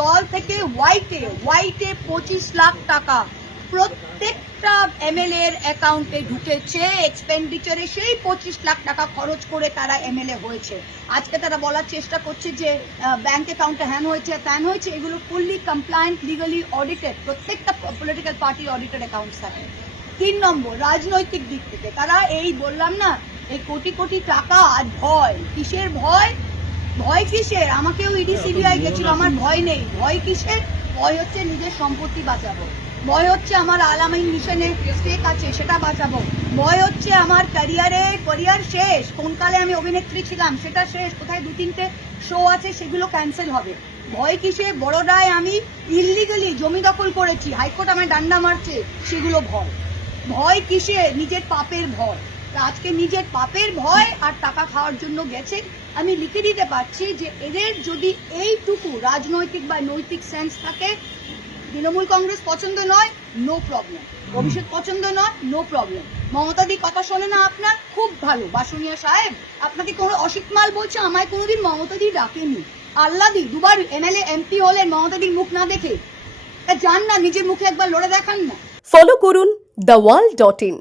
দল থেকে হোয়াইটে 25 লাখ টাকা প্রত্যেকটা এমএলএ এর অ্যাকাউন্টে ঢুকেছে। এক্সপেন্ডিচারে সেই 25 লাখ টাকা খরচ করে তারা এমএলএ হয়েছে। আজকে তারা বলার চেষ্টা করছে যে ব্যাংক অ্যাকাউন্টে হ্যান হয়েছে ত্যান হয়েছে, এগুলো ফুললি কমপ্লায়েন্ট, লিগালি অডিটেড, প্রত্যেকটা পলিটিক্যাল পার্টির অডিটেড অ্যাকাউন্টস থাকে। 3 নম্বর, রাজনৈতিক দিক থেকে তারা এই বললাম না, এই কোটি কোটি টাকা আর ভয় কিসের? ভয় কিসের? আমাকেও ইডি সিবিআই গেছিল, আমার ভয় নেই। ভয় কিসের? ভয় হচ্ছে নিজের সম্পত্তি বাঁচাবো, ভয় হচ্ছে আমার আলামিন মিশনে স্টেক আছে সেটা বাঁচাবো, ভয় হচ্ছে আমার ক্যারিয়ার শেষ, কোন কালে আমি অভিনেত্রী ছিলাম সেটা শেষ, কোথায় 2-3টে শো আছে সেগুলো ক্যান্সেল হবে। ভয় কিসে? বড়োদায় আমি ইললিগালি জমি দখল করেছি, হাইকোর্ট আমায় ডান্ডা মারছে, সেগুলো ভয়। ভয় কিসে? নিজের পাপের ভয়। আজকে নিজের পাপের ভয় আর টাকা খাওয়ার জন্য গেছে। আমি লিখে দিতে পারছি যে এদের যদি এইটুকু রাজনৈতিক বা নৈতিক সেন্স থাকে, তৃণমূল কংগ্রেস পছন্দ নয়, নো প্রবলেম। অভিষেক পছন্দ নয়, নো প্রবলেম। মমতাদি কথা শোনে না আপনার, খুব ভালো। বাসুনিয়া সাহেব আপনাকে কোনো অসিত মাল বলছে, আমায় কোনোদিন মমতাদি ডাকেনি। আল্লাদি 2বার এমএলএ এমপি হলেন মমতাদির মুখ না দেখে। যান না, নিজের মুখে একবার লড়ে দেখান না। ফলো করুন theworld.in।